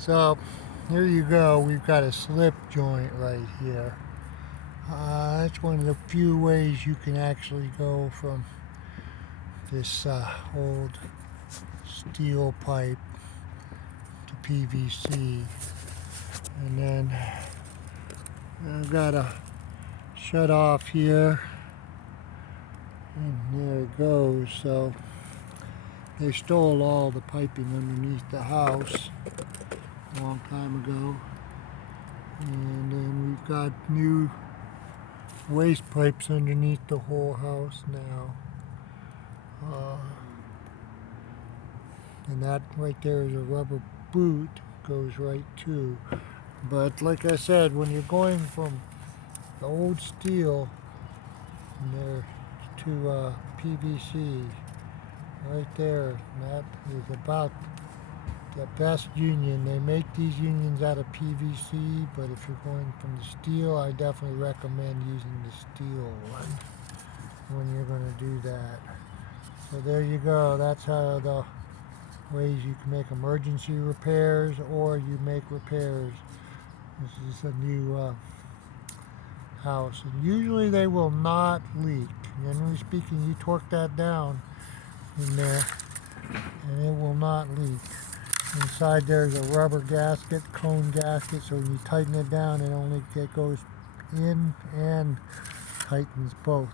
So here you go. We've got a slip joint right here. That's one of the few ways you can actually go from this old steel pipe to PVC. And then I've got a shut off here. And there it goes. So they stole all the piping underneath the house a long time ago. And then we've got new waste pipes underneath the whole house now. And that right there is a rubber boot, goes right too. But like I said, when you're going from the old steel there to PVC, right there, that is about the best union. They make these unions out of PVC, but if you're going from the steel, I definitely recommend using the steel one when you're going to do that. So there you go. That's how the ways you can make emergency repairs, or you make repairs. This is a new house, and usually they will not leak. Generally speaking, you torque that down in there and it will not leak. Inside there's a rubber gasket, cone gasket, so when you tighten it down, it goes in and tightens both.